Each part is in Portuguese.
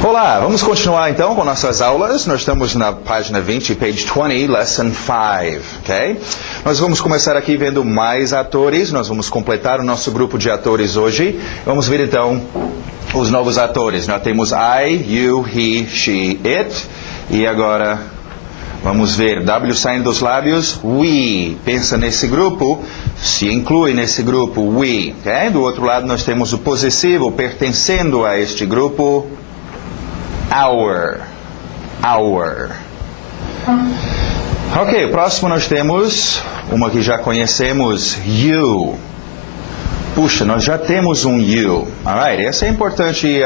Olá, vamos continuar então com nossas aulas. Nós estamos na página 20, page 20, lesson 5, ok? Nós vamos começar aqui vendo mais atores. Nós vamos completar o nosso grupo de atores hoje. Vamos ver então os novos atores. Nós temos I, you, he, she, it. E agora vamos ver W saindo dos lábios, we. Pensa nesse grupo, se inclui nesse grupo, we. Okay? Do outro lado nós temos o possessivo pertencendo a este grupo, our. Ok, próximo nós temos uma que já conhecemos, you. Puxa, nós já temos um you. Alright, essa é importante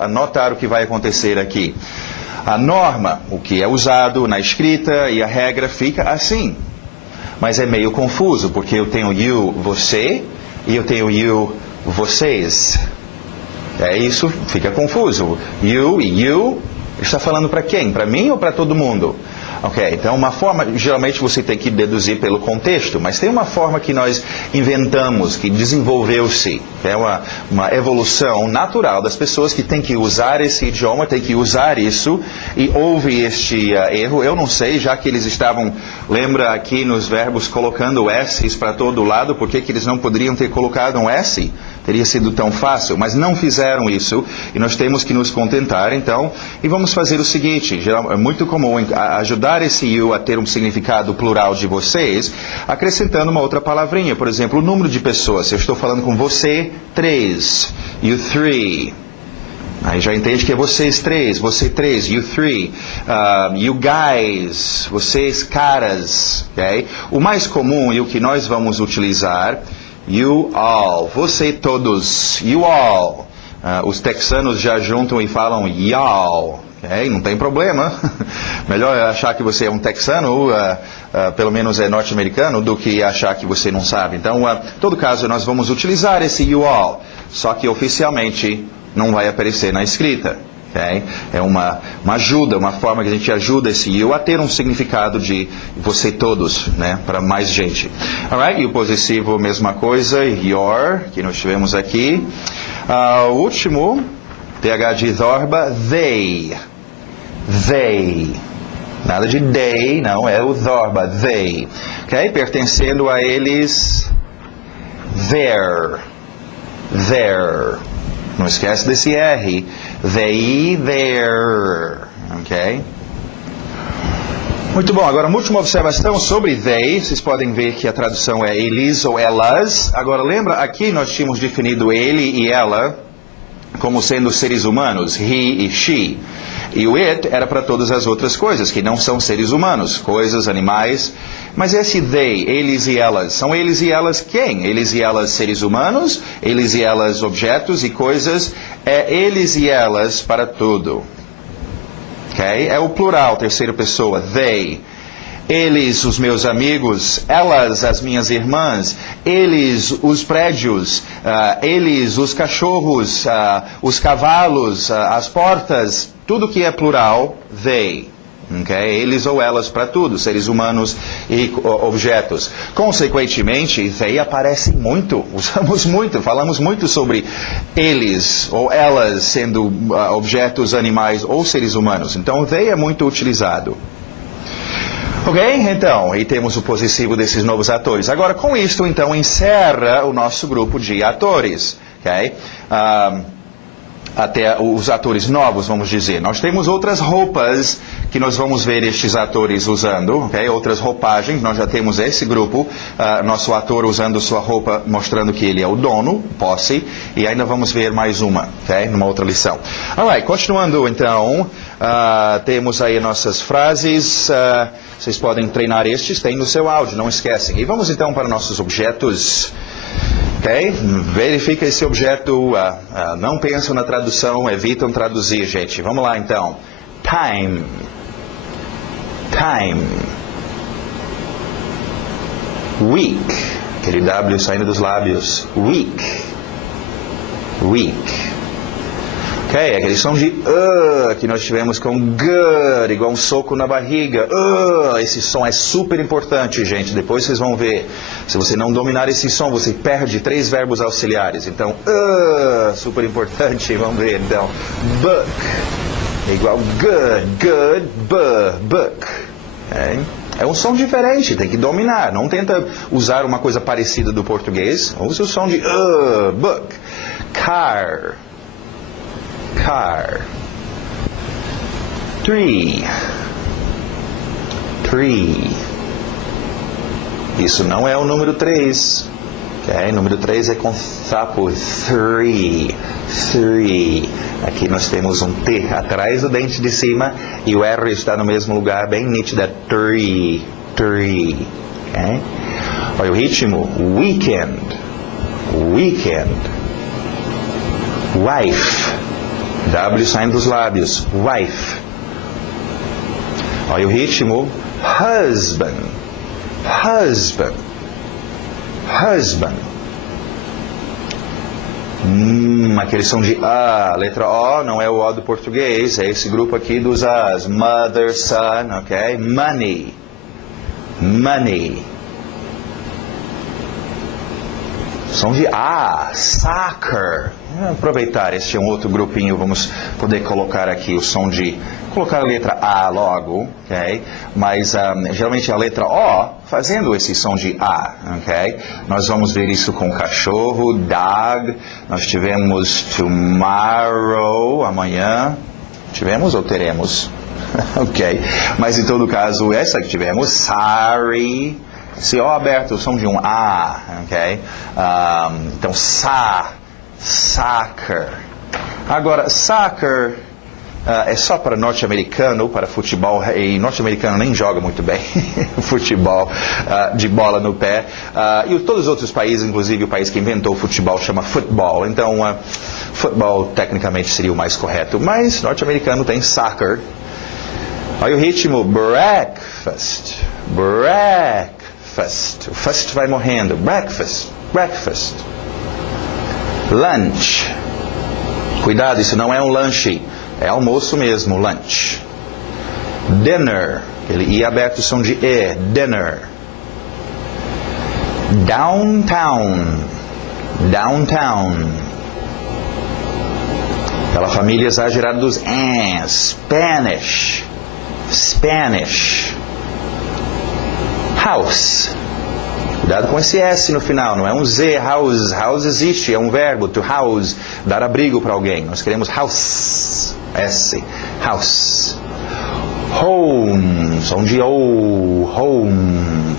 anotar o que vai acontecer aqui. A norma, o que é usado na escrita e a regra fica assim. Mas é meio confuso, porque eu tenho you, você, e eu tenho you, vocês. Isso fica confuso. You e you, está falando para quem? Para mim ou para todo mundo? Ok, então uma forma, geralmente você tem que deduzir pelo contexto, mas tem uma forma que nós inventamos, que desenvolveu-se, é uma evolução natural das pessoas que têm que usar esse idioma, têm que usar isso, e houve este erro, eu não sei, já que eles estavam, lembra aqui nos verbos colocando S's para todo lado, por que eles não poderiam ter colocado um S? Teria sido tão fácil, mas não fizeram isso, e nós temos que nos contentar, então, e vamos fazer o seguinte, é muito comum ajudar esse you a ter um significado plural de vocês, acrescentando uma outra palavrinha, por exemplo, o número de pessoas, se eu estou falando com você, 3, you 3, aí já entende que é vocês 3, você 3, you 3, you guys, vocês caras, ok? O mais comum e o que nós vamos utilizar, you all, você todos, you all. Os texanos já juntam e falam y'all, okay? Não tem problema. Melhor achar que você é um texano, pelo menos é norte-americano, do que achar que você não sabe. Então, em todo caso, nós vamos utilizar esse you all, só que oficialmente não vai aparecer na escrita. Okay? É uma ajuda, uma forma que a gente ajuda esse you a ter um significado de você todos, né? Para mais gente. Alright? E o possessivo, mesma coisa, your, que nós tivemos aqui. O último, TH de Zorba, they. They. Nada de they, não, é o Zorba, they. Okay? Pertencendo a eles, their. Their. Não esquece desse R. They, their. Ok? Muito bom. Agora, uma última observação sobre they. Vocês podem ver que a tradução é eles ou elas. Agora, lembra, aqui nós tínhamos definido ele e ela como sendo seres humanos, he e she. E o it era para todas as outras coisas, que não são seres humanos, coisas, animais. Mas esse they, eles e elas, são eles e elas quem? Eles e elas seres humanos, eles e elas objetos e coisas, é eles e elas para tudo. Okay? É o plural, terceira pessoa, they. Eles, os meus amigos, elas, as minhas irmãs, eles, os prédios, eles, os cachorros, os cavalos, as portas, tudo que é plural, they. Okay? Eles ou elas para tudo, seres humanos e objetos. Consequentemente, they aparece muito, usamos muito, falamos muito sobre eles ou elas sendo objetos, animais ou seres humanos. Então, they é muito utilizado. Ok? Então, e temos o possessivo desses novos atores. Agora, com isto, então, encerra o nosso grupo de atores. Ok? Até os atores novos, vamos dizer. Nós temos outras roupas que nós vamos ver estes atores usando, okay? Outras roupagens, nós já temos esse grupo, nosso ator usando sua roupa, mostrando que ele é o dono, posse, e ainda vamos ver mais uma, okay? Numa outra lição. Alright, continuando então, temos aí nossas frases, vocês podem treinar estes, tem no seu áudio, não esquecem. E vamos então para nossos objetos. Ok? Verifica esse objeto, não pensam na tradução, evitam traduzir, gente. Vamos lá, então. Time. Time. Week. Aquele W saindo dos lábios. Week. Week. Ok? Aquele som de que nós tivemos com good, igual um soco na barriga. Esse som é super importante, gente. Depois vocês vão ver. Se você não dominar esse som, você perde 3 verbos auxiliares. Então, super importante. Vamos ver, então. Book. é igual good, book. É um som diferente, tem que dominar. Não tenta usar uma coisa parecida do português. Use o som de book. Car. Tree. Isso não é o número 3. Número 3 é com sapo. Three. Aqui nós temos um T atrás do dente de cima e o R está no mesmo lugar, bem nítida. Tree. Olha o ritmo. Weekend. Wife. W saindo dos lábios. Wife. Olha o ritmo. Husband. Aquele som de A, letra O, não é o O do português, é esse grupo aqui dos As. Mother, son, ok? Money. Som de A, soccer. Vamos aproveitar, este é um outro grupinho, vamos poder colocar aqui o som de... Colocar a letra A logo, ok? Mas geralmente a letra O fazendo esse som de A, ok? Nós vamos ver isso com cachorro, dog. Nós tivemos tomorrow, amanhã. Tivemos ou teremos? Ok. Mas em todo caso, essa que tivemos, sorry. Se O aberto, o som de um A, ok? Então, soccer. Agora, soccer... é só para norte-americano, para futebol, e norte-americano nem joga muito bem futebol de bola no pé, e todos os outros países, inclusive o país que inventou o futebol chama football, então futebol tecnicamente seria o mais correto, mas norte-americano tem soccer. Olha o ritmo, breakfast, o first vai morrendo, breakfast, lunch, cuidado, isso não é um lanche. É almoço mesmo, lunch. Dinner. Ele I aberto o som de E. Dinner. Downtown. Aquela família exagerada dos Spanish. House. Cuidado com esse S no final, não é um Z. House existe, é um verbo. To house. Dar abrigo para alguém. Nós queremos house. S. House. Home. Som de O. Home.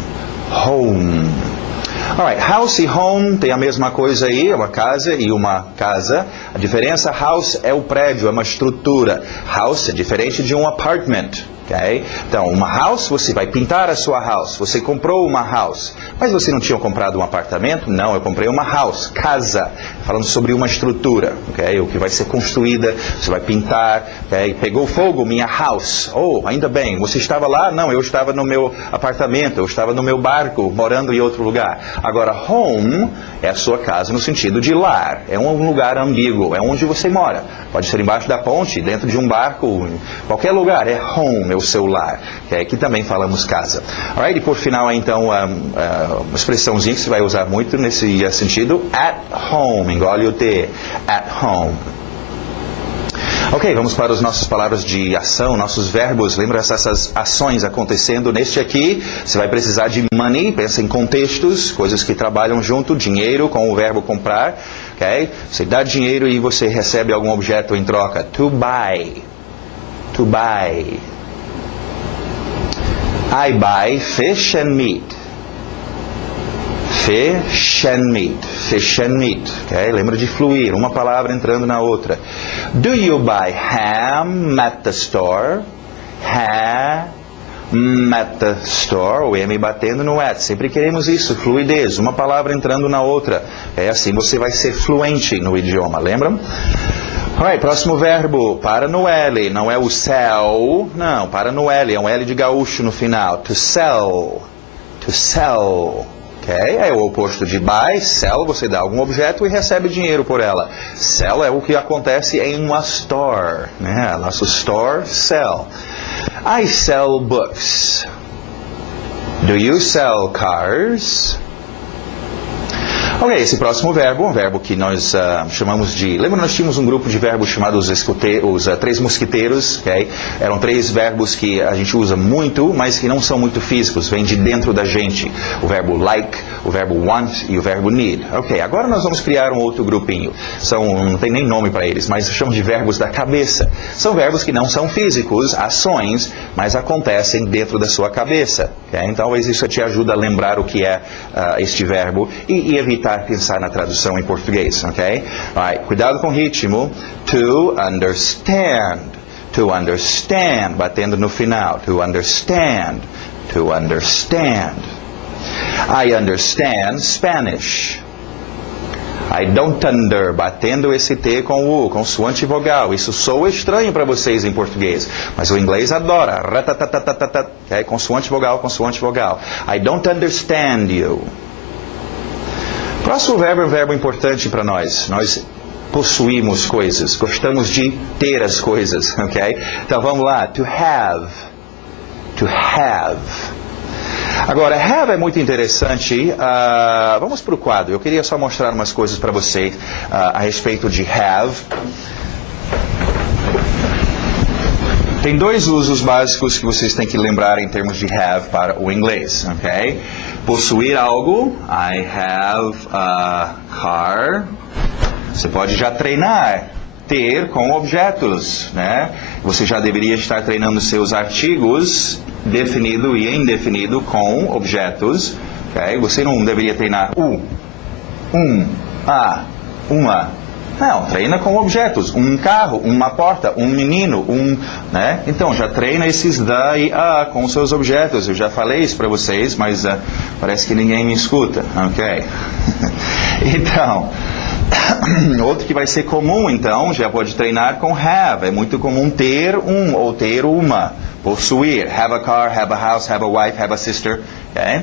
Alright, house e home tem a mesma coisa aí, é uma casa e uma casa. A diferença, house é o prédio, é uma estrutura. House é diferente de um apartment. Okay? Então, uma house, você vai pintar a sua house. Você comprou uma house. Mas você não tinha comprado um apartamento? Não, eu comprei uma house, casa. Falando sobre uma estrutura, okay? O que vai ser construída, você vai pintar. Okay? Pegou fogo, minha house. Oh, ainda bem, você estava lá? Não, eu estava no meu apartamento, eu estava no meu barco, morando em outro lugar. Agora, home é a sua casa no sentido de lar. É um lugar ambíguo, é onde você mora. Pode ser embaixo da ponte, dentro de um barco, em qualquer lugar. É home, é o seu lar. Okay? Aqui também falamos casa. Alright, e por final, então, uma expressãozinha que você vai usar muito nesse sentido. At home, engole o T. At home. Ok, vamos para as nossas palavras de ação, nossos verbos. Lembra essas ações acontecendo neste aqui? Você vai precisar de money, pensa em contextos, coisas que trabalham junto, dinheiro com o verbo comprar. Okay? Você dá dinheiro e você recebe algum objeto em troca. To buy. I buy fish and meat. Fish and meat. Okay? Lembra de fluir, uma palavra entrando na outra. Do you buy ham at the store? Ham at the store, o M batendo no at. Sempre queremos isso, fluidez, uma palavra entrando na outra. É assim você vai ser fluente no idioma, lembram? Alright, próximo verbo, para no L, não é o sell, não, para no L, é um L de gaúcho no final. To sell. Okay? É o oposto de buy, sell, você dá algum objeto e recebe dinheiro por ela. Sell é o que acontece em uma store, né? Nosso store, sell. I sell books. Do you sell cars? Ok, esse próximo verbo, um verbo que nós chamamos de... Lembra, nós tínhamos um grupo de verbos chamados os Três Mosquiteiros, ok? Eram 3 verbos que a gente usa muito, mas que não são muito físicos, vêm de dentro da gente. O verbo like, o verbo want e o verbo need. Ok, agora nós vamos criar um outro grupinho. Não tem nem nome para eles, mas chamamos de verbos da cabeça. São verbos que não são físicos, ações, mas acontecem dentro da sua cabeça. Okay? Então, isso te ajuda a lembrar o que é este verbo e evitar pensar na tradução em português, ok? Right. Cuidado com o ritmo. To understand. To understand. Batendo no final. To understand. To understand. I understand Spanish. I don't under, batendo esse T com o U, consoante vogal. Isso soa estranho para vocês em português, mas o inglês adora. Ratatatatata, okay? Consoante vogal, consoante vogal. I don't understand you. Próximo verbo é um verbo importante para nós. Nós possuímos coisas, gostamos de ter as coisas, ok? Então vamos lá. To have. To have. Agora, have é muito interessante. Vamos para o quadro. Eu queria só mostrar umas coisas para vocês a respeito de have. Tem 2 usos básicos que vocês têm que lembrar em termos de have para o inglês, ok? Possuir algo. I have a car. Você pode já treinar. Ter com objetos, né? Você já deveria estar treinando seus artigos definido e indefinido com objetos, ok? Você não deveria treinar uma. Não, treina com objetos. Um carro, uma porta, um menino, né? Então, já treina esses da e a com seus objetos. Eu já falei isso para vocês, mas parece que ninguém me escuta, ok? Então... Outro que vai ser comum, então, já pode treinar com have. É muito comum ter ou ter uma. Possuir. Have a car, have a house, have a wife, have a sister. Okay?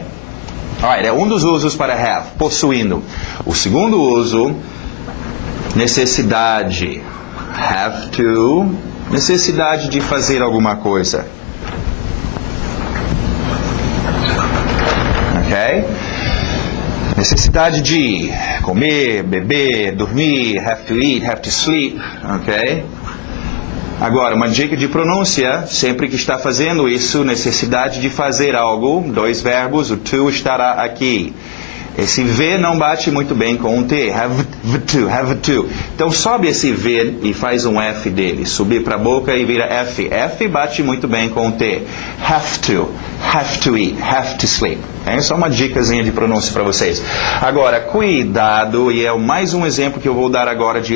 Alright, é um dos usos para have. Possuindo. O segundo uso, necessidade. Have to. Necessidade de fazer alguma coisa. Ok? Necessidade de comer, beber, dormir, have to eat, have to sleep, ok? Agora, uma dica de pronúncia, sempre que está fazendo isso, necessidade de fazer algo, 2 verbos, o to estará aqui. Esse V não bate muito bem com um T, have to. Então sobe esse V e faz um F dele, subir para a boca e vira F. F bate muito bem com um T. Have to eat, have to sleep. É só uma dicasinha de pronúncia para vocês. Agora, cuidado, e é mais um exemplo que eu vou dar agora de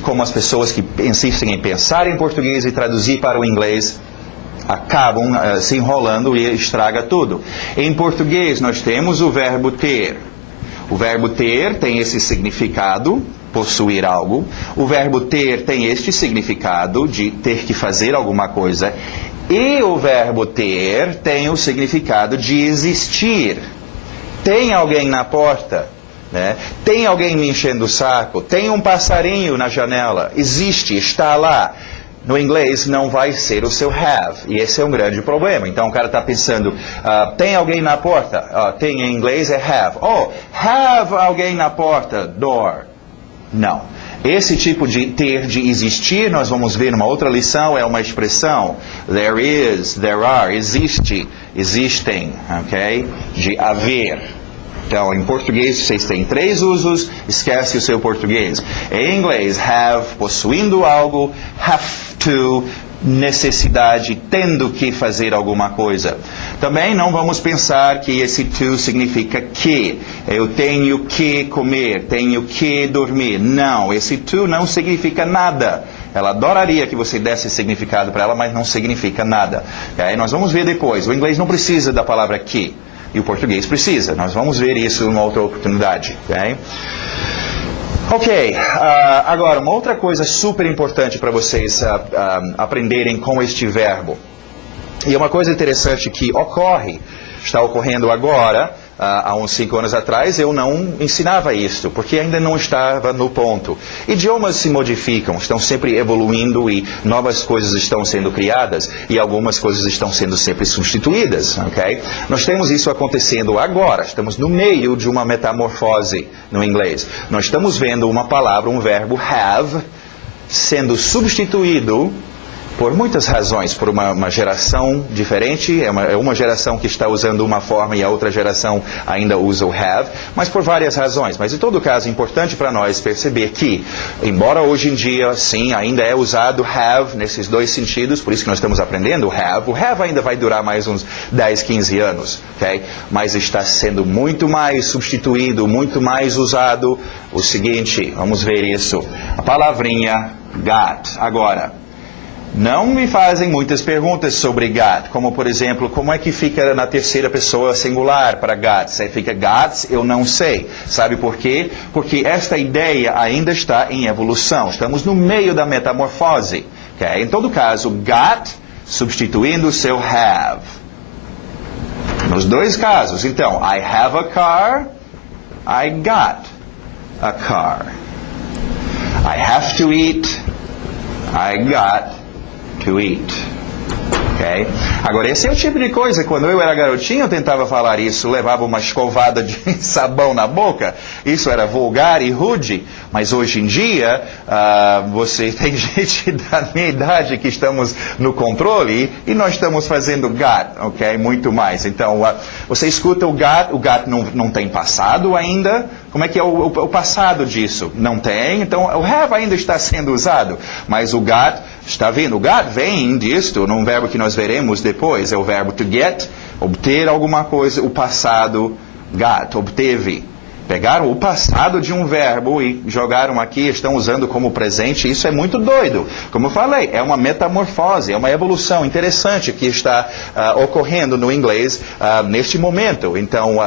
como as pessoas que insistem em pensar em português e traduzir para o inglês acabam se enrolando e estraga tudo. Em português nós temos o verbo ter. O verbo ter tem esse significado, possuir algo. O verbo ter tem este significado de ter que fazer alguma coisa. E o verbo ter tem o significado de existir. Tem alguém na porta, né? Tem alguém me enchendo o saco, tem um passarinho na janela, existe, está lá. No inglês não vai ser o seu have, e esse é um grande problema. Então o cara está pensando, tem alguém na porta? Tem em inglês é have. Have alguém na porta, door. Não. Esse tipo de ter, de existir, nós vamos ver numa outra lição, é uma expressão. There is, there are, existe, existem, ok? De haver. Então, em português, vocês têm 3 usos, esquece o seu português. Em inglês, have, possuindo algo, have to, necessidade, tendo que fazer alguma coisa. Também não vamos pensar que esse to significa que. Eu tenho que comer, tenho que dormir. Não, esse to não significa nada. Ela adoraria que você desse significado para ela, mas não significa nada. Okay? Nós vamos ver depois. O inglês não precisa da palavra que. E o português precisa. Nós vamos ver isso numa outra oportunidade. Okay? Ok, agora uma outra coisa super importante para vocês aprenderem com este verbo. E uma coisa interessante que está ocorrendo agora, há uns 5 anos atrás, eu não ensinava isso, porque ainda não estava no ponto. Idiomas se modificam, estão sempre evoluindo e novas coisas estão sendo criadas e algumas coisas estão sendo sempre substituídas, ok? Nós temos isso acontecendo agora, estamos no meio de uma metamorfose no inglês. Nós estamos vendo uma palavra, um verbo have, sendo substituído por muitas razões, por uma geração diferente, é uma geração que está usando uma forma e a outra geração ainda usa o have, mas por várias razões. Mas em todo caso é importante para nós perceber que, embora hoje em dia, sim, ainda é usado have nesses dois sentidos, por isso que nós estamos aprendendo o have ainda vai durar mais uns 10, 15 anos, ok? Mas está sendo muito mais substituído, muito mais usado. O seguinte, vamos ver isso, a palavrinha got. Agora, não me fazem muitas perguntas sobre got, como por exemplo, como é que fica na terceira pessoa singular para got? Se fica got, eu não sei. Sabe por quê? Porque esta ideia ainda está em evolução. Estamos no meio da metamorfose. Okay? Em todo caso, got substituindo o seu have. Nos dois casos. Então, I have a car, I got a car. I have to eat, I got to eat. Okay? Agora, esse é o tipo de coisa, quando eu era garotinho, eu tentava falar isso, levava uma escovada de sabão na boca, isso era vulgar e rude, mas hoje em dia, você tem gente da minha idade que estamos no controle e nós estamos fazendo got, ok? Muito mais. Então, você escuta o got não tem passado ainda. Como é que é o passado disso? Não tem, então o have ainda está sendo usado, mas o got está vindo. O got vem disto, num verbo que nós veremos depois, é o verbo to get, obter alguma coisa, o passado got, obteve. Pegaram o passado de um verbo e jogaram aqui, estão usando como presente, isso é muito doido. Como eu falei, é uma metamorfose, é uma evolução interessante que está ocorrendo no inglês neste momento. Então,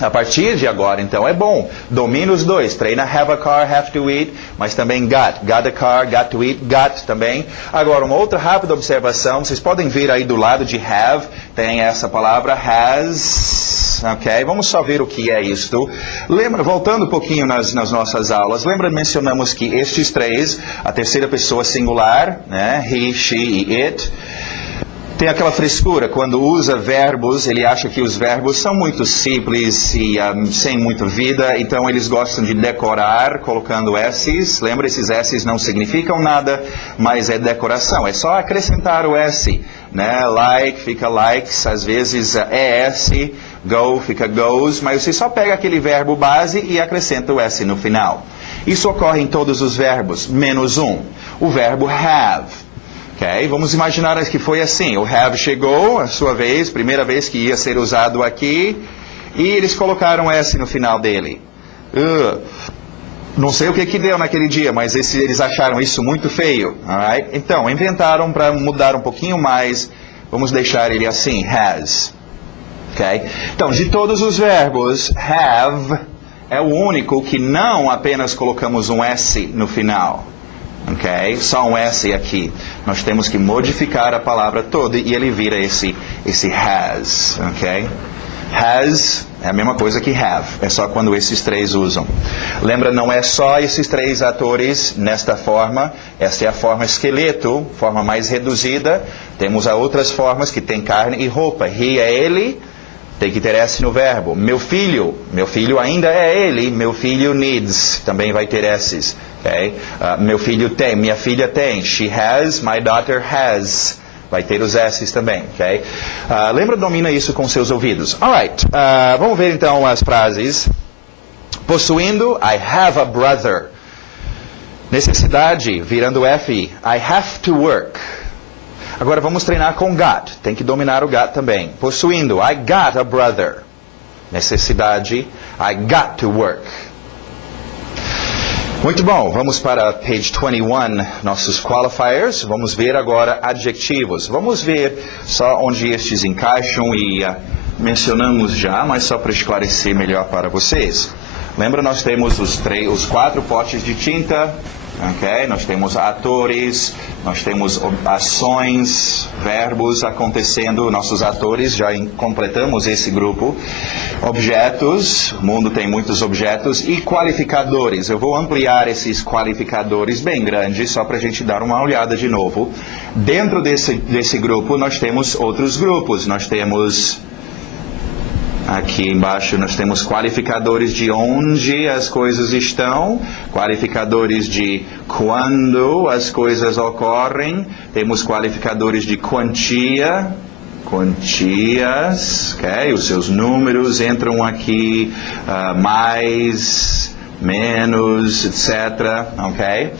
a partir de agora, então, é bom. Domina os dois. Treina have a car, have to eat, mas também got. Got a car, got to eat, got também. Agora, uma outra rápida observação. Vocês podem ver aí do lado de have, tem essa palavra has. Ok? Vamos só ver o que é isto. Lembra, voltando um pouquinho nas nossas aulas, mencionamos que estes três, a terceira pessoa singular, né? He, she e it, tem aquela frescura, quando usa verbos, ele acha que os verbos são muito simples e sem muita vida, então eles gostam de decorar colocando S's. Lembra, esses S's não significam nada, mas é decoração, é só acrescentar o S, né? Like fica likes, às vezes ES, go fica goes, mas você só pega aquele verbo base e acrescenta o S no final. Isso ocorre em todos os verbos, menos um, o verbo have. Okay? Vamos imaginar que foi assim, o have chegou, a sua vez, primeira vez que ia ser usado aqui, e eles colocaram S no final dele. Não sei o que deu naquele dia, mas eles acharam isso muito feio. Alright? Então, inventaram para mudar um pouquinho mais, vamos deixar ele assim, has. Okay? Então, de todos os verbos, have é o único que não apenas colocamos um S no final. Ok? Só um S aqui. Nós temos que modificar a palavra toda e ele vira esse has. Ok? Has é a mesma coisa que have. É só quando esses três usam. Lembra, não é só esses três atores nesta forma. Esta é a forma esqueleto, forma mais reduzida. Temos outras formas que tem carne e roupa. He é ele. Tem que ter S no verbo. Meu filho ainda é ele. Meu filho needs, também vai ter S's. Okay? Meu filho tem, minha filha tem. She has, my daughter has. Vai ter os S's também. Okay? Lembra, domina isso com seus ouvidos. Alright, vamos ver então as frases. Possuindo, I have a brother. Necessidade, virando F, I have to work. Agora vamos treinar com got. Tem que dominar o got também. Possuindo, I got a brother. Necessidade, I got to work. Muito bom, vamos para page 21, nossos qualifiers. Vamos ver agora adjetivos. Vamos ver só onde estes encaixam e mencionamos já, mas só para esclarecer melhor para vocês. Lembra, nós temos os 4 potes de tinta, ok? Nós temos atores, nós temos ações, verbos acontecendo, nossos atores, já completamos esse grupo. Objetos, o mundo tem muitos objetos, e qualificadores. Eu vou ampliar esses qualificadores bem grandes, só para a gente dar uma olhada de novo. Dentro desse grupo, nós temos outros grupos. Nós temos... Aqui embaixo nós temos qualificadores de onde as coisas estão, qualificadores de quando as coisas ocorrem, temos qualificadores de quantia, quantias, ok? Os seus números entram aqui, mais, menos, etc, ok?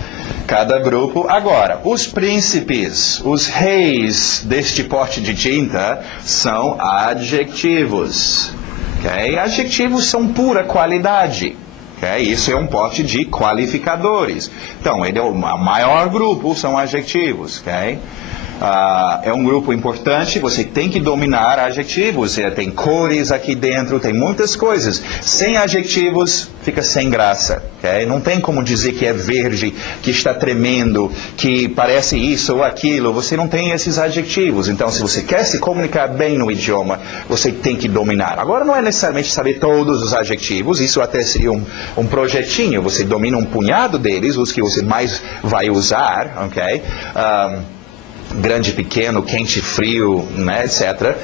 Cada grupo. Agora, os príncipes, os reis deste pote de tinta são adjetivos. Okay? Adjetivos são pura qualidade. Okay? Isso é um pote de qualificadores. Então, ele é o maior grupo, são adjetivos. Okay? É um grupo importante, você tem que dominar adjetivos. Tem cores aqui dentro, tem muitas coisas. Sem adjetivos, fica sem graça. Okay? Não tem como dizer que é verde, que está tremendo, que parece isso ou aquilo. Você não tem esses adjetivos. Então, se você quer se comunicar bem no idioma, você tem que dominar. Agora, não é necessariamente saber todos os adjetivos. Isso até seria um projetinho. Você domina um punhado deles, os que você mais vai usar. Okay? Grande, pequeno, quente, frio, né, etc.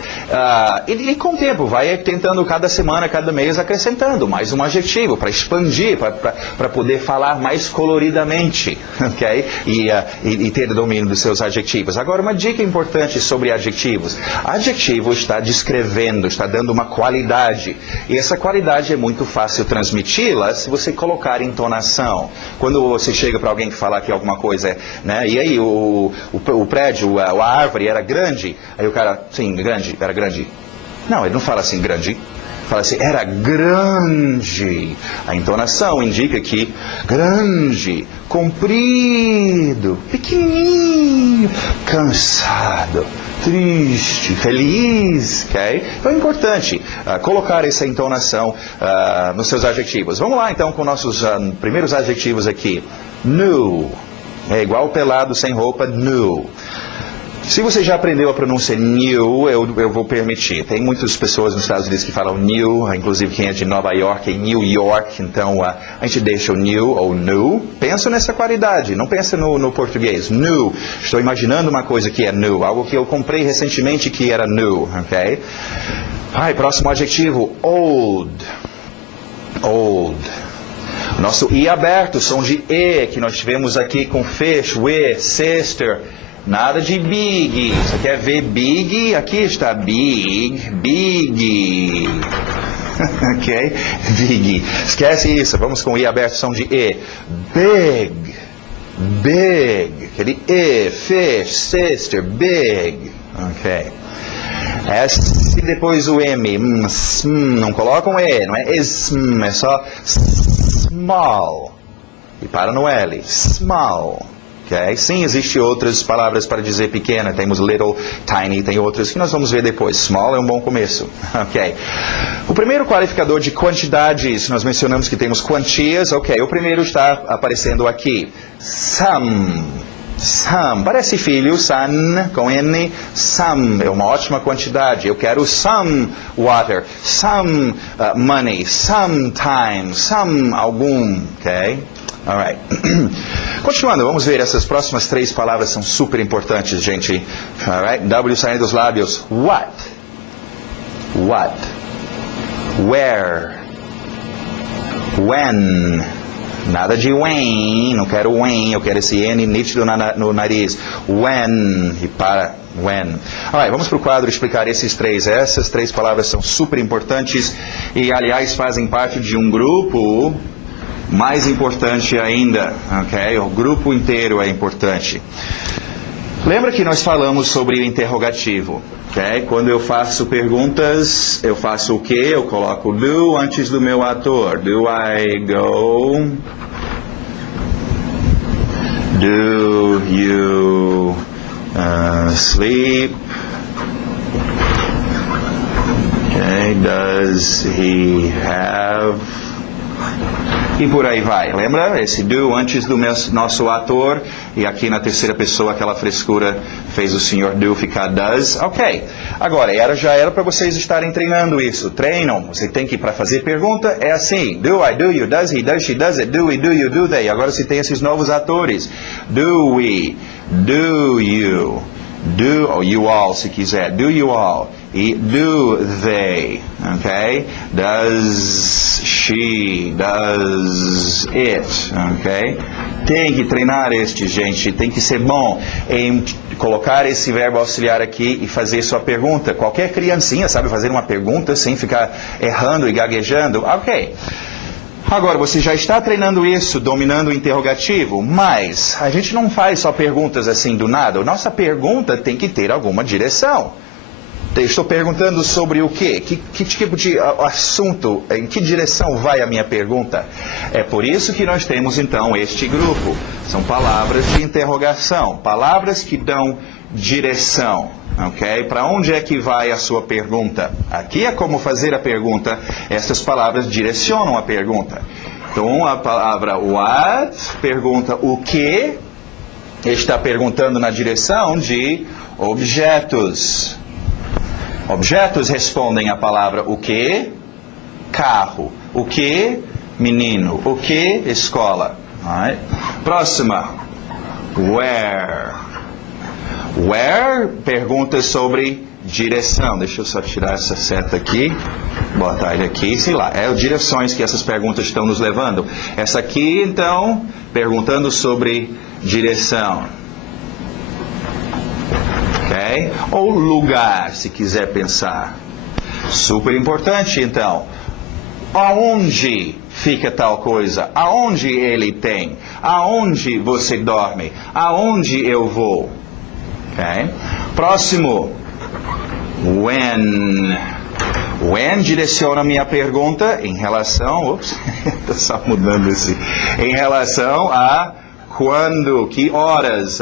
E com o tempo, vai tentando cada semana, cada mês, acrescentando mais um adjetivo para expandir, para poder falar mais coloridamente, ok? E ter domínio dos seus adjetivos. Agora, uma dica importante sobre adjetivos. Adjetivo está descrevendo, está dando uma qualidade. E essa qualidade é muito fácil transmiti-la se você colocar entonação. Quando você chega para alguém que falar que alguma coisa, né, e aí o prédio, a árvore era grande, aí o cara, sim, grande, era grande. Não, ele não fala assim, grande. Fala assim, era grande. A entonação indica que grande, comprido, pequenininho, cansado, triste, feliz, ok? Então é importante colocar essa entonação nos seus adjetivos. Vamos lá então com nossos primeiros adjetivos aqui. Nu. É igual pelado, sem roupa, nu. Se você já aprendeu a pronúncia new, eu vou permitir. Tem muitas pessoas nos Estados Unidos que falam new, inclusive quem é de Nova York, em New York, então a gente deixa o new ou new. Pensa nessa qualidade, não pensa no português. New, estou imaginando uma coisa que é new, algo que eu comprei recentemente que era new, ok? Próximo adjetivo, old. Old. Nosso I aberto, som de E, que nós tivemos aqui com fish, with, sister. Nada de big. Você quer ver big? Aqui está big, big. Ok? Big. Esquece isso. Vamos com o I aberto, som de E. Big. Big. Aquele E, fish, sister, big. Ok. S e depois o M. Não colocam E, não é é só small. E para no L. Small. Okay? Sim, existem outras palavras para dizer pequena. Temos little, tiny, tem outras que nós vamos ver depois. Small é um bom começo. Okay. O primeiro qualificador de quantidades, nós mencionamos que temos quantias. Ok, o primeiro está aparecendo aqui. Some. Some. Parece filho, son, com N. Some é uma ótima quantidade. Eu quero some water, some money, some time, some algum. Ok? Alright. Continuando, vamos ver essas próximas três palavras são super importantes, gente. Alright? W saindo dos lábios. What? What? Where? When? Nada de when, não quero when, eu quero esse N nítido no nariz. When, e para when. Alright, vamos para o quadro explicar esses três. Essas três palavras são super importantes e, aliás, fazem parte de um grupo mais importante ainda, ok? O grupo inteiro é importante. Lembra que nós falamos sobre o interrogativo, ok? Quando eu faço perguntas, eu faço o quê? Eu coloco do antes do meu ator. Do I go? Do you sleep? Okay. Does he have E por aí vai. Lembra? Esse do antes do nosso ator. E aqui na terceira pessoa, aquela frescura fez o senhor do ficar does. Ok. Agora, já era para vocês estarem treinando isso. Treinam. Você tem que, para fazer pergunta, é assim. Do, I, do, you, does, he, does, she, does it, do, we, do, you, do, they. Agora você tem esses novos atores. Do we, do you, do, ou you all, se quiser. Do you all. E do they, ok? Does she, does it, ok? Tem que treinar gente, tem que ser bom em colocar esse verbo auxiliar aqui e fazer sua pergunta. Qualquer criancinha sabe fazer uma pergunta sem ficar errando e gaguejando, ok? Agora, você já está treinando isso, dominando o interrogativo, mas a gente não faz só perguntas assim do nada. Nossa pergunta tem que ter alguma direção. Estou perguntando sobre o quê? Que tipo de assunto, em que direção vai a minha pergunta? É por isso que nós temos, então, este grupo. São palavras de interrogação, palavras que dão direção, ok? Para onde é que vai a sua pergunta? Aqui é como fazer a pergunta. Essas palavras direcionam a pergunta. Então, a palavra what pergunta o que, está perguntando na direção de objetos. Objetos respondem à palavra o que? Carro. O que? Menino. O que? Escola. Right. Próxima. Where. Where pergunta sobre direção. Deixa eu só tirar essa seta aqui. Botar ele aqui. Sei lá. É direções que essas perguntas estão nos levando. Essa aqui, então, perguntando sobre direção. Okay? Ou lugar, se quiser pensar. Super importante, então. Aonde fica tal coisa? Aonde ele tem? Aonde você dorme? Aonde eu vou? Okay? Próximo. When. When direciona a minha pergunta em relação... Ups, estou só mudando esse. Em relação a quando, que horas...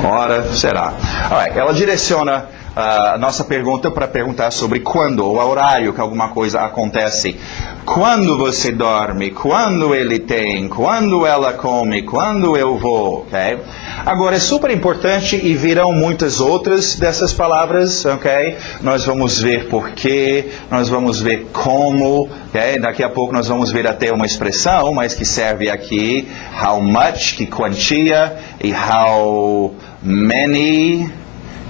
Hora, será. Alright, ela direciona a nossa pergunta para perguntar sobre quando, ou horário que alguma coisa acontece. Quando você dorme, quando ele tem, quando ela come, quando eu vou, ok? Agora, é super importante e virão muitas outras dessas palavras, ok? Nós vamos ver porquê, nós vamos ver como, ok? Daqui a pouco nós vamos ver até uma expressão, mas que serve aqui, how much, que quantia, e how many,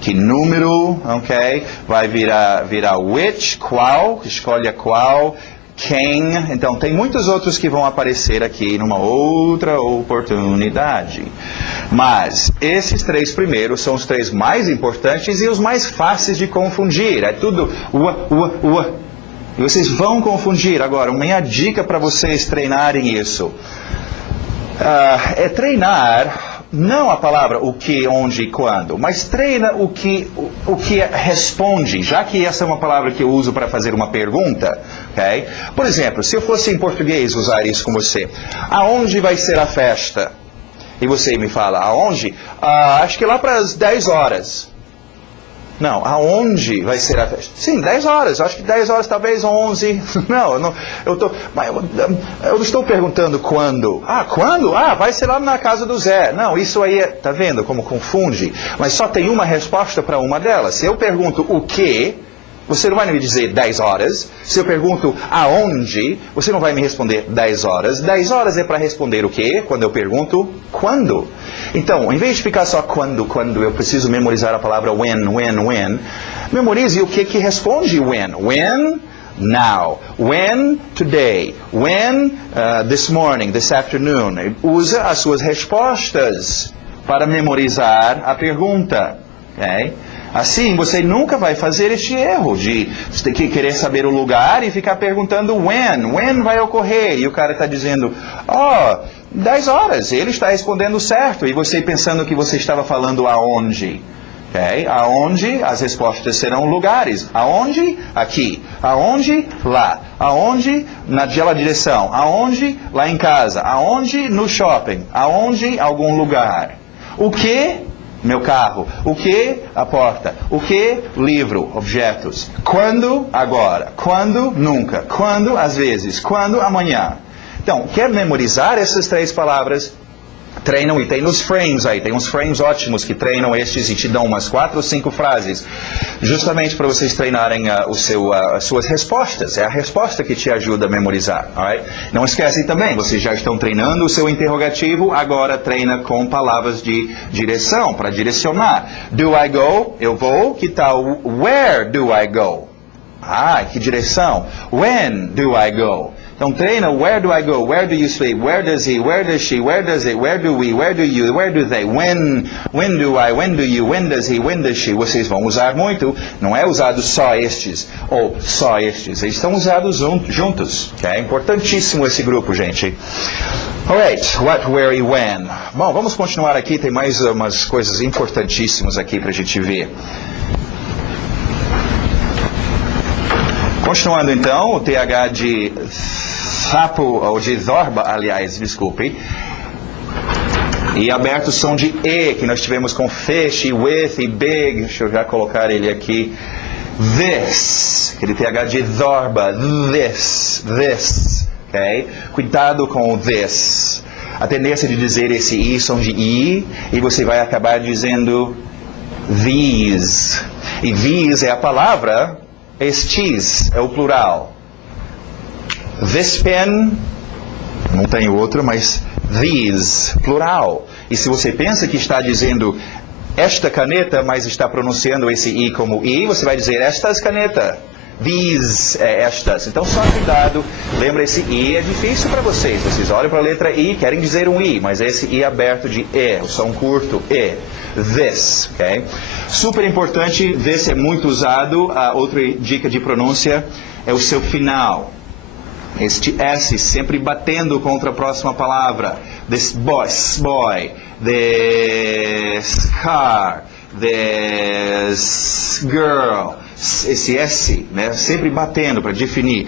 que número, ok? Vai virar which, qual, escolha qual, quem. Então, tem muitos outros que vão aparecer aqui numa outra oportunidade. Mas, esses três primeiros são os três mais importantes e os mais fáceis de confundir. É tudo E vocês vão confundir. Agora, minha dica para vocês treinarem isso é treinar não a palavra o que, onde e quando, mas treina o que responde, já que essa é uma palavra que eu uso para fazer uma pergunta, ok? Por exemplo, se eu fosse em português usar isso com você, aonde vai ser a festa? E você me fala, aonde? Acho que lá para as 10 horas. Não, aonde vai ser a festa? Sim, 10 horas. Acho que 10 horas, talvez 11. Não, eu não estou perguntando quando. Quando? Vai ser lá na casa do Zé. Não, isso aí tá vendo como confunde? Mas só tem uma resposta para uma delas. Se eu pergunto o que, você não vai me dizer 10 horas. Se eu pergunto aonde, você não vai me responder 10 horas. 10 horas é para responder o quê? Quando eu pergunto quando. Então, em vez de ficar só quando, eu preciso memorizar a palavra when. Memorize o que responde when. When, now. When, today. When, this morning, this afternoon. Usa as suas respostas para memorizar a pergunta. Okay? Assim, você nunca vai fazer este erro de querer saber o lugar e ficar perguntando when vai ocorrer. E o cara está dizendo, 10 horas, ele está respondendo certo. E você pensando que você estava falando aonde. Okay? Aonde, as respostas serão lugares. Aonde? Aqui. Aonde? Lá. Aonde? Naquela direção. Aonde? Lá em casa. Aonde? No shopping. Aonde? Algum lugar. O que? Meu carro. O que? A porta. O que? Livro. Objetos. Quando? Agora. Quando? Nunca. Quando? Às vezes. Quando? Amanhã. Então, quer memorizar essas 3 palavras? Treinam, e tem nos frames aí, tem uns frames ótimos que treinam estes e te dão umas 4 ou 5 frases, justamente para vocês treinarem as suas respostas. É a resposta que te ajuda a memorizar. Alright? Não esquecem também, vocês já estão treinando o seu interrogativo, agora treina com palavras de direção, para direcionar. Do I go? Eu vou. Que tal where do I go? Ah, que direção. When do I go? Então treina, where do I go? Where do you sleep? Where does he? Where does she? Where does it? Where do we? Where do you? Where do they? When do I? When do you? When does he? When does she? Vocês vão usar muito. Não é usado só estes ou só estes. Eles estão usados juntos. Okay? Importantíssimo esse grupo, gente. Alright, what, where e when. Bom, vamos continuar aqui. Tem mais umas coisas importantíssimas aqui para a gente ver. Continuando então, o TH de sapo, ou de zorba, aliás, desculpe. E abertos são de E, que nós tivemos com fish, e with, e big. Deixa eu já colocar ele aqui. This, aquele TH de zorba, this, ok? Cuidado com o this. A tendência de dizer esse I são de I, e você vai acabar dizendo these. E these é a palavra... Estes é o plural. This pen, não tem outro, mas these, plural. E se você pensa que está dizendo esta caneta, mas está pronunciando esse I como I, você vai dizer estas caneta. These, estas. Então só cuidado, lembra esse I é difícil para vocês. Vocês olham para a letra I, querem dizer um I, mas esse I aberto de E, o som curto, E. This, ok? Super importante, this é muito usado. A outra dica de pronúncia é o seu final. Este S sempre batendo contra a próxima palavra. This boy, this car, this girl. Esse S, né, sempre batendo para definir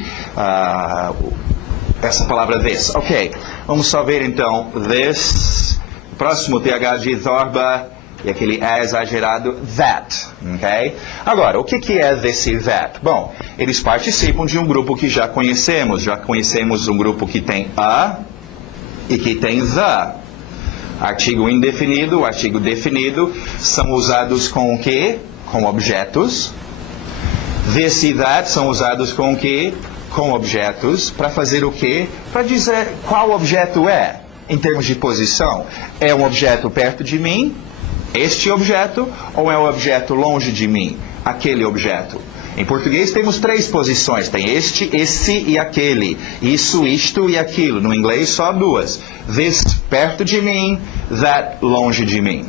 essa palavra this. Ok, vamos só ver então. This, próximo TH de zorba. E aquele é exagerado, that, ok? Agora, o que é this e that? Bom, eles participam de um grupo que já conhecemos. Já conhecemos um grupo que tem a e que tem the. Artigo indefinido, artigo definido, são usados com o quê? Com objetos. This e that são usados com o quê? Com objetos. Para fazer o quê? Para dizer qual objeto é, em termos de posição. É um objeto perto de mim? Este objeto, ou é um objeto longe de mim? Aquele objeto. Em português temos 3 posições. Tem este, esse e aquele. Isso, isto e aquilo. No inglês só 2. This, perto de mim. That, longe de mim.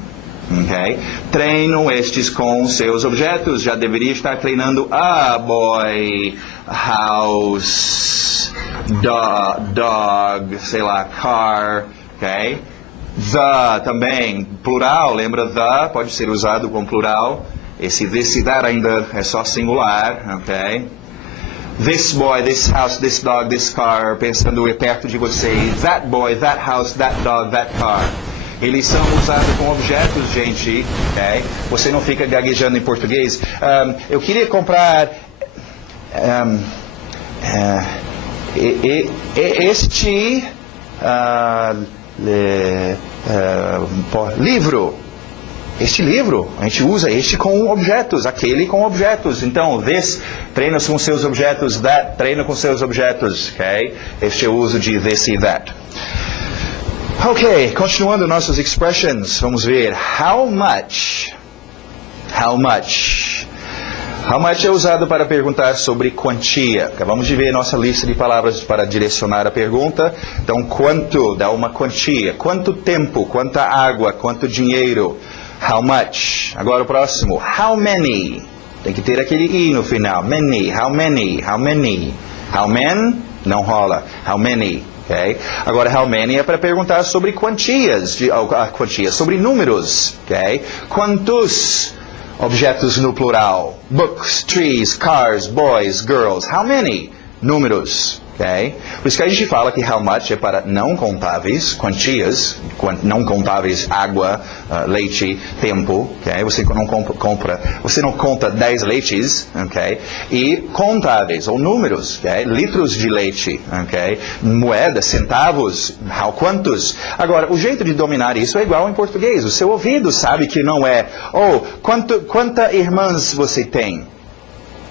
Okay? Treinam estes com seus objetos. Já deveria estar treinando a boy, house, dog, sei lá, car. Okay? The também, plural, lembra the, pode ser usado com plural. Esse this e that ainda é só singular, ok? This boy, this house, this dog, this car, pensando perto de você. That boy, that house, that dog, that car. Eles são usados com objetos, gente, ok? Você não fica gaguejando em português. Eu queria comprar este... livro. Este livro, a gente usa este com objetos, aquele com objetos. Então, this, treina com seus objetos, that, treina com seus objetos, ok? Este é o uso de this e that. Ok, continuando nossas expressions, vamos ver. How much? How much? How much é usado para perguntar sobre quantia. Acabamos de ver nossa lista de palavras para direcionar a pergunta. Então, quanto dá uma quantia. Quanto tempo, quanta água, quanto dinheiro. How much. Agora o próximo. How many. Tem que ter aquele I no final. Many. How many. How many. How many? Não rola. How many. Okay? Agora, how many é para perguntar sobre quantias. Sobre números. Okay? Quantos objetos no plural? Books, trees, cars, boys, girls. How many? Números. Okay? Por isso que a gente fala que how much é para não contáveis, quantias, não contáveis, água, leite, tempo. Okay? Você não conta 10 leites, okay? E contáveis, ou números, okay? Litros de leite, okay? Moedas, centavos, quantos. Agora, o jeito de dominar isso é igual em português. O seu ouvido sabe que não é, quantas irmãs você tem?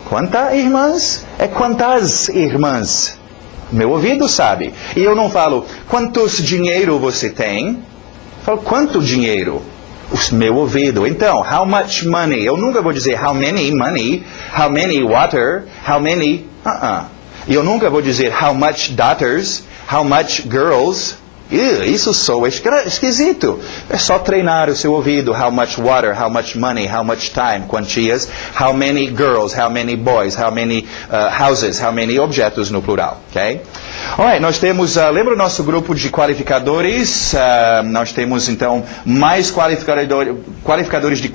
Quantas irmãs? É quantas irmãs? Meu ouvido sabe. E eu não falo, quantos dinheiro você tem? Eu falo, quanto dinheiro? O meu ouvido. Então, how much money? Eu nunca vou dizer how many money, how many water, how many... E eu nunca vou dizer how much daughters, how much girls. Isso soa esquisito. É só treinar o seu ouvido. How much water, how much money, how much time, quantias. How many girls, how many boys, how many houses, how many objetos no plural. Okay? Alright, nós temos, lembra o nosso grupo de qualificadores? Nós temos então mais qualificadores de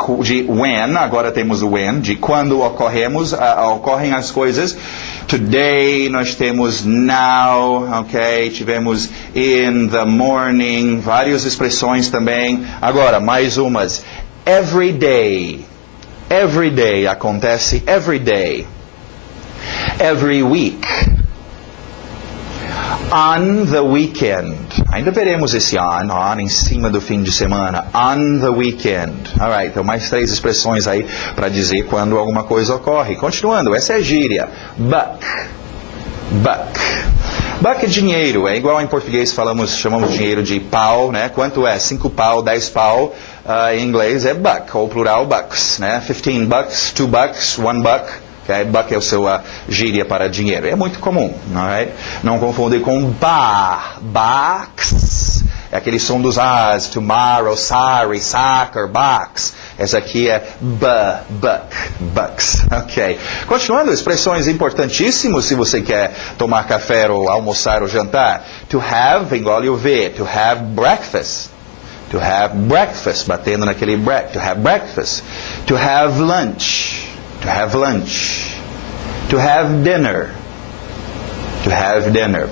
when. Agora temos o when, de quando ocorrem as coisas. Today, nós temos now, ok? Tivemos in the morning, várias expressões também. Agora, mais umas. Every day. Every day acontece every day. Every week. On the weekend. Ainda veremos esse on em cima do fim de semana. On the weekend. Alright, então mais 3 expressões aí para dizer quando alguma coisa ocorre. Continuando, essa é a gíria. Buck. Buck. Buck é dinheiro. É igual em português chamamos dinheiro de pau, né? Quanto é? 5 pau, 10 pau. Em inglês é buck, ou plural bucks, né? 15 bucks, 2 bucks, 1 buck. Okay? Buck é o seu gíria para dinheiro. É muito comum. Right? Não confundir com bucks. É aquele som dos As. Tomorrow, sorry, soccer, box. Essa aqui é bucks. Ok. Continuando, expressões importantíssimas se você quer tomar café ou almoçar ou jantar. To have, engole o V. To have breakfast. To have breakfast. Batendo naquele to have breakfast. To have lunch. To have lunch. To have dinner. To have dinner.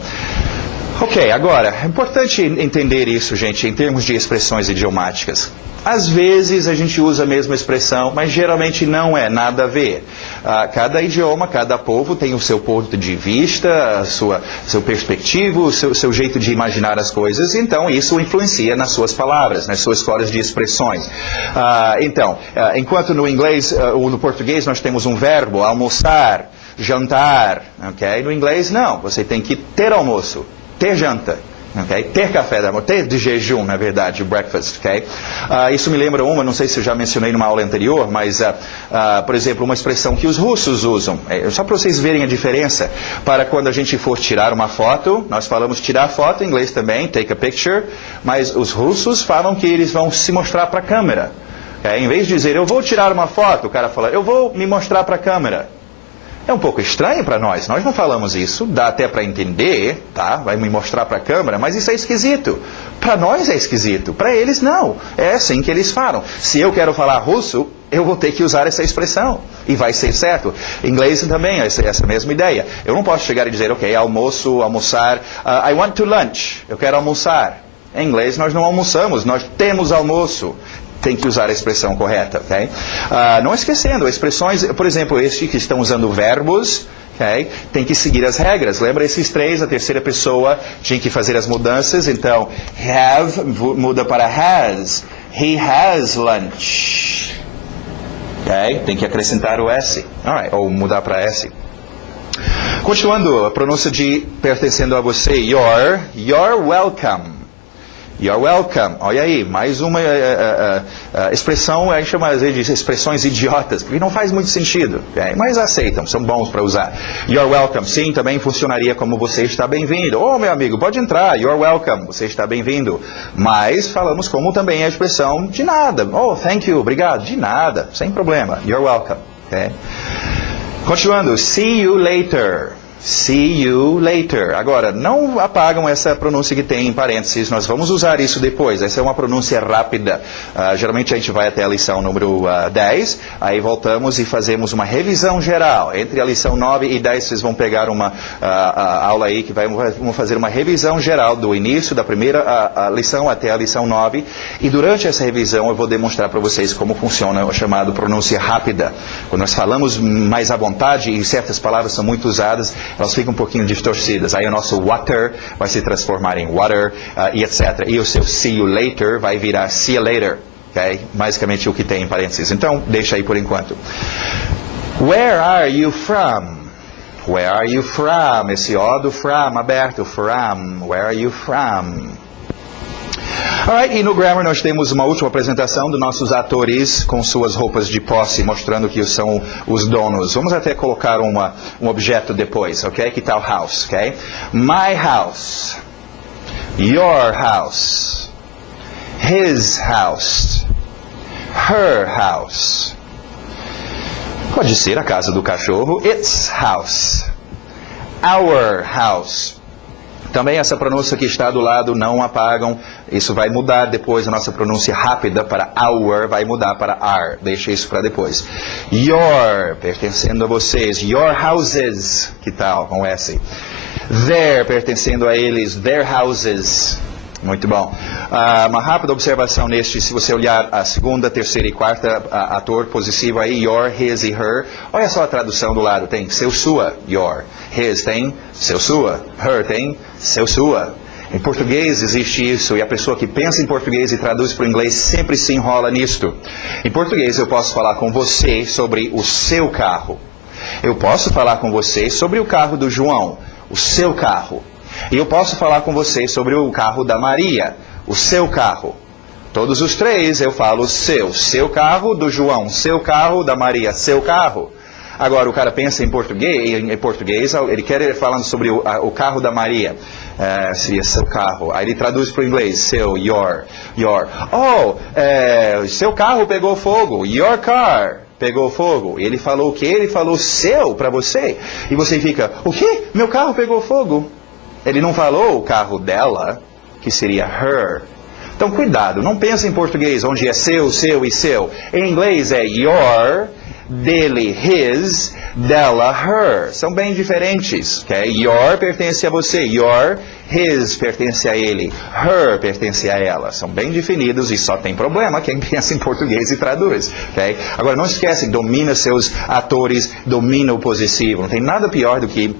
Ok, agora, é importante entender isso, gente, em termos de expressões idiomáticas. Às vezes a gente usa a mesma expressão, mas geralmente não é nada a ver. Cada idioma, cada povo tem o seu ponto de vista, seu perspectivo, o seu jeito de imaginar as coisas, então isso influencia nas suas palavras, nas suas escolas de expressões. Enquanto no inglês ou no português nós temos um verbo, almoçar, jantar, ok? No inglês não, você tem que ter almoço, ter janta. Okay? Ter café da manhã, ter de jejum, na verdade, breakfast. Okay? Isso me lembra não sei se eu já mencionei numa aula anterior, mas, por exemplo, uma expressão que os russos usam, só para vocês verem a diferença, para quando a gente for tirar uma foto, nós falamos tirar foto em inglês também, take a picture, mas os russos falam que eles vão se mostrar para a câmera. Okay? Em vez de dizer, eu vou tirar uma foto, o cara fala, eu vou me mostrar para a câmera. É um pouco estranho para nós não falamos isso, dá até para entender, tá? Vai me mostrar para a câmera, mas isso é esquisito. Para nós é esquisito, para eles não. É assim que eles falam. Se eu quero falar russo, eu vou ter que usar essa expressão, e vai ser certo. Em inglês também é essa mesma ideia. Eu não posso chegar e dizer, ok, almoçar, I want to lunch, eu quero almoçar. Em inglês nós não almoçamos, nós temos almoço. Tem que usar a expressão correta, ok? Não esquecendo, expressões, por exemplo, este que estão usando verbos, ok? Tem que seguir as regras. Lembra esses 3, a terceira pessoa tinha que fazer as mudanças, então, have muda para has. He has lunch. Ok? Tem que acrescentar o S, alright, ou mudar para S. Continuando, a pronúncia de pertencendo a você, you're welcome. You're welcome. Olha aí, mais uma expressão, a gente chama às vezes de expressões idiotas, porque não faz muito sentido, mas aceitam, são bons para usar. You're welcome, sim, também funcionaria como você está bem-vindo. Oh, meu amigo, pode entrar, you're welcome, você está bem-vindo. Mas falamos como também a expressão de nada. Oh, thank you, obrigado, de nada, sem problema. You're welcome. Okay? Continuando, see you later. See you later. Agora, não apagam essa pronúncia que tem em parênteses, nós vamos usar isso depois. Essa é uma pronúncia rápida. Geralmente a gente vai até a lição número 10, aí voltamos e fazemos uma revisão geral. Entre a lição 9 e 10 vocês vão pegar uma aula aí que vamos fazer uma revisão geral do início da primeira lição até a lição 9. E durante essa revisão eu vou demonstrar para vocês como funciona o chamado pronúncia rápida. Quando nós falamos mais à vontade e certas palavras são muito usadas, elas ficam um pouquinho distorcidas. Aí o nosso water vai se transformar em water e etc. E o seu see you later vai virar see you later. Okay? Basicamente o que tem em parênteses. Então, deixa aí por enquanto. Where are you from? Where are you from? Esse O do from aberto. From. Where are you from? Alright, e no Grammar nós temos uma última apresentação dos nossos atores com suas roupas de posse, mostrando que são os donos. Vamos até colocar um objeto depois, ok? Que tal house, ok? My house. Your house. His house. Her house. Pode ser a casa do cachorro. Its house. Our house. Também essa pronúncia que está do lado não apagam. Isso vai mudar depois. A nossa pronúncia rápida para our vai mudar para are. Deixa isso para depois. Your, pertencendo a vocês. Your houses. Que tal com S? Their, pertencendo a eles. Their houses. Muito bom. Uma rápida observação neste, se você olhar a segunda, terceira e quarta ator possessivo aí, your, his e her, olha só a tradução do lado, tem seu, sua, your, his tem seu, sua, her tem seu, sua. Em português existe isso, e a pessoa que pensa em português e traduz para o inglês sempre se enrola nisto. Em português eu posso falar com você sobre o seu carro. Eu posso falar com você sobre o carro do João, o seu carro. E eu posso falar com você sobre o carro da Maria, o seu carro. Todos os três eu falo seu carro do João, seu carro da Maria, seu carro. Agora o cara pensa em português, ele quer falando sobre o carro da Maria, seria seu carro. Aí ele traduz para o inglês, seu, your. Oh, seu carro pegou fogo, your car pegou fogo. E ele falou o quê? Ele falou seu para você. E você fica, o quê? Meu carro pegou fogo. Ele não falou o carro dela, que seria her. Então, cuidado, não pense em português, onde é seu e seu. Em inglês é your, dele, his, dela, her. São bem diferentes. Okay? Your pertence a você, your, his pertence a ele, her pertence a ela. São bem definidos e só tem problema quem pensa em português e traduz. Okay? Agora, não esquece, domina seus atores, domina o possessivo. Não tem nada pior do que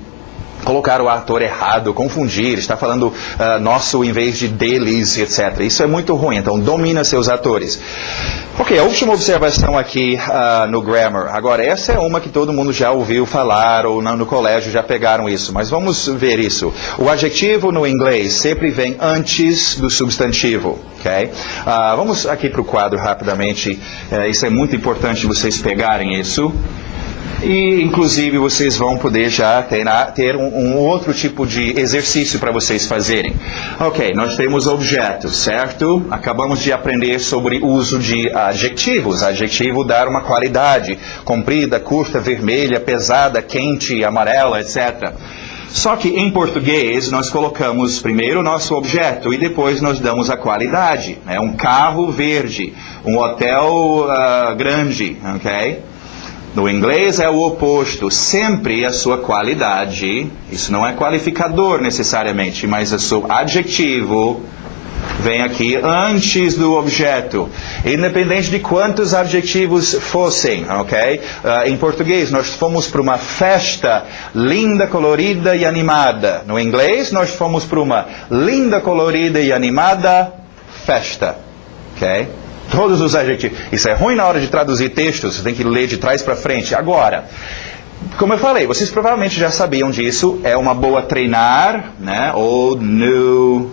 colocar o ator errado, confundir, está falando nosso em vez de deles, etc. Isso é muito ruim, então domina seus atores. Ok, a última observação aqui no Grammar. Agora, essa é uma que todo mundo já ouviu falar, ou no colégio já pegaram isso, mas vamos ver isso. O adjetivo no inglês sempre vem antes do substantivo, ok? Vamos aqui para o quadro rapidamente, isso é muito importante vocês pegarem isso. E, inclusive, vocês vão poder já ter um outro tipo de exercício para vocês fazerem. Ok, nós temos objetos, certo? Acabamos de aprender sobre o uso de adjetivos. Adjetivo dar uma qualidade, comprida, curta, vermelha, pesada, quente, amarela, etc. Só que em português nós colocamos primeiro o nosso objeto e depois nós damos a qualidade. Né? Um carro verde, um hotel grande, ok? No inglês é o oposto, sempre a sua qualidade, isso não é qualificador necessariamente, mas o seu adjetivo vem aqui antes do objeto, independente de quantos adjetivos fossem, ok? Em português, nós fomos para uma festa linda, colorida e animada. No inglês, nós fomos para uma linda, colorida e animada festa, ok? Todos os adjetivos. Isso é ruim na hora de traduzir textos, você tem que ler de trás para frente. Agora, como eu falei, vocês provavelmente já sabiam disso, é uma boa treinar, né? Old, new,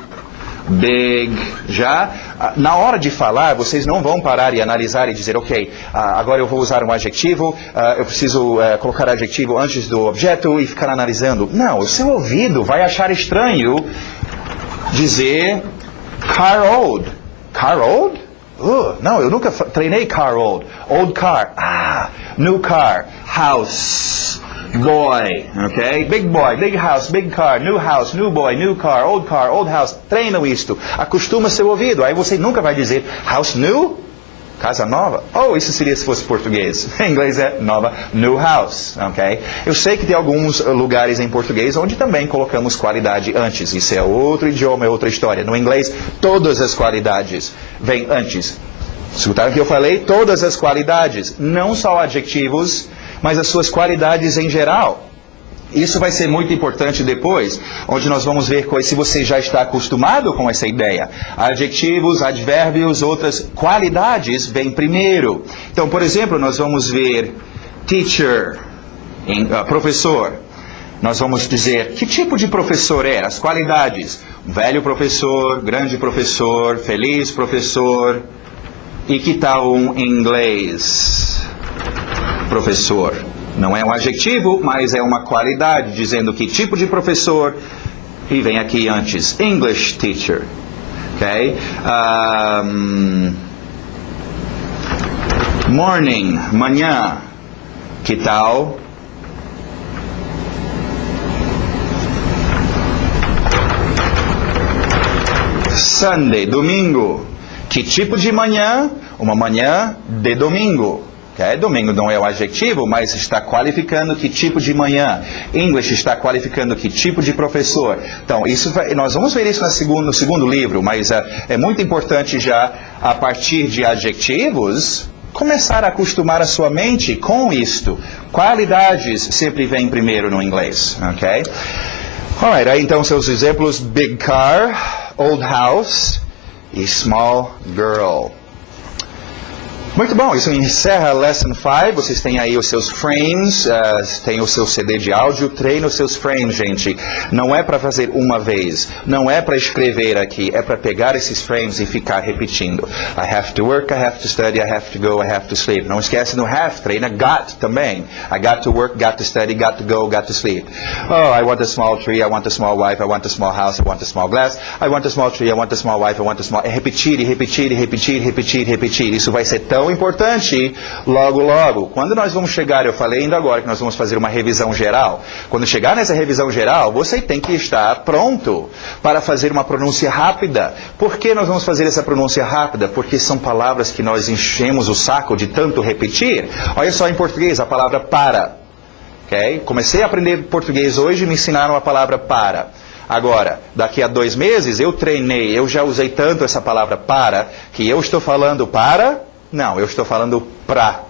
big, já. Na hora de falar, vocês não vão parar e analisar e dizer, ok, agora eu vou usar um adjetivo, eu preciso colocar adjetivo antes do objeto e ficar analisando. Não, o seu ouvido vai achar estranho dizer car old. Car old? Não, eu nunca treinei car old. Old car. New car. House. boy, ok? Big boy, big house, big car, new boy, new car, old house. Treinam isto. Acostuma seu ouvido. Aí você nunca vai dizer house new, casa nova. Oh, isso seria se fosse português. Em inglês é nova, new house, ok? Eu sei que tem alguns lugares em português onde também colocamos qualidade antes. Isso é outro idioma, é outra história. No inglês, todas as qualidades vêm antes. Escutaram o que eu falei? Todas as qualidades, não só adjetivos, mas as suas qualidades em geral. Isso vai ser muito importante depois, onde nós vamos ver se você já está acostumado com essa ideia. Adjetivos, advérbios, outras qualidades vêm primeiro. Então, por exemplo, nós vamos ver teacher, professor. Nós vamos dizer que tipo de professor era, as qualidades. Velho professor, grande professor, feliz professor. E que tal um inglês? Professor. Não é um adjetivo, mas é uma qualidade, dizendo que tipo de professor. E vem aqui antes, English teacher. Ok? Morning, manhã. Que tal? Sunday, domingo. Que tipo de manhã? Uma manhã de domingo. Okay? Domingo não é o adjetivo, mas está qualificando que tipo de manhã. English está qualificando que tipo de professor. Então, nós vamos ver isso no segundo livro, mas é muito importante já, a partir de adjetivos, começar a acostumar a sua mente com isto. Qualidades sempre vêm primeiro no inglês. Ok? Alright, aí então seus exemplos: big car, old house e small girl. Muito bom, isso encerra a Lesson 5. Vocês têm aí os seus frames, tem o seu CD de áudio. Treine os seus frames, gente. Não é para fazer uma vez, não é para escrever aqui, é para pegar esses frames e ficar repetindo. I have to work, I have to study, I have to go, I have to sleep. Não esquece no have, treina got também. I got to work, got to study, got to go, got to sleep. Oh, I want a small tree, I want a small wife, I want a small house, I want a small glass. I want a small tree, I want a small wife, I want a small... É repetir, repetir, repetir, repetir, repetir. Isso vai ser tão importante logo, logo. Quando nós vamos chegar, eu falei ainda agora que nós vamos fazer uma revisão geral. Quando chegar nessa revisão geral, você tem que estar pronto para fazer uma pronúncia rápida. Por que nós vamos fazer essa pronúncia rápida? Porque são palavras que nós enchemos o saco de tanto repetir. Olha só em português, a palavra para. Okay? Comecei a aprender português hoje e me ensinaram a palavra para. Agora, daqui a 2 meses, eu treinei, eu já usei tanto essa palavra para, que eu estou falando para... Não, eu estou falando pra,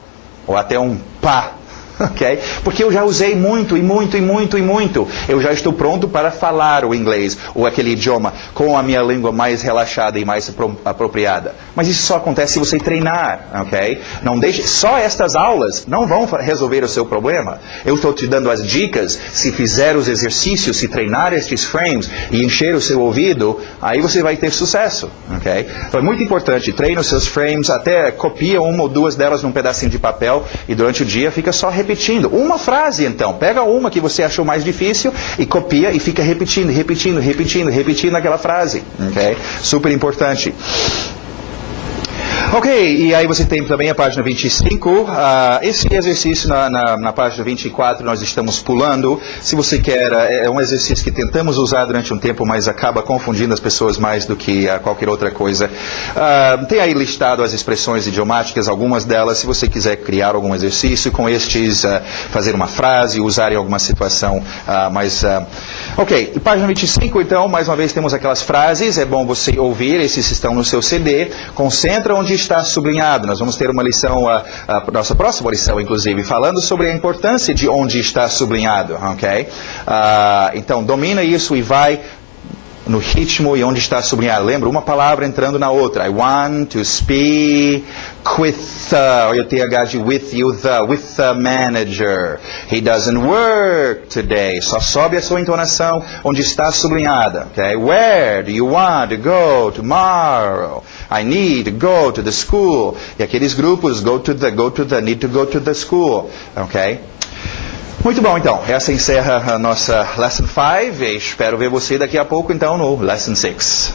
ou até um pá, ok? Porque eu já usei muito, e muito, e muito, e muito. Eu já estou pronto para falar o inglês, ou aquele idioma, com a minha língua mais relaxada e mais apropriada. Mas isso só acontece se você treinar, ok? Não deixe, só estas aulas não vão resolver o seu problema. Eu estou te dando as dicas. Se fizer os exercícios, se treinar estes frames e encher o seu ouvido, aí você vai ter sucesso, ok? Então é muito importante, treine os seus frames, até copia 1 ou 2 delas num pedacinho de papel e durante o dia fica só repetindo. Uma frase, então. Pega uma que você achou mais difícil e copia e fica repetindo, repetindo, repetindo, repetindo aquela frase, ok? Super importante. Ok, e aí você tem também a página 25. Esse exercício na página 24 nós estamos pulando. Se você quer, é um exercício que tentamos usar durante um tempo, mas acaba confundindo as pessoas mais do que qualquer outra coisa. Tem aí listado as expressões idiomáticas, algumas delas, se você quiser criar algum exercício com estes, fazer uma frase, usar em alguma situação ok, e página 25, então, mais uma vez temos aquelas frases, é bom você ouvir, esses estão no seu CD, concentra onde está sublinhado. Nós vamos ter uma lição, nossa próxima lição, inclusive, falando sobre a importância de onde está sublinhado, ok? Então, domina isso e vai no ritmo e onde está sublinhado. Lembra, uma palavra entrando na outra. I want to speak with, olha o TH de with the manager. He doesn't work today. Só sobe a sua entonação onde está sublinhada. Okay? Where do you want to go tomorrow? I need to go to the school. E aqueles grupos, go to the, need to go to the school. Ok? Muito bom, então. Essa encerra a nossa Lesson 5. Espero ver você daqui a pouco, então, no Lesson 6.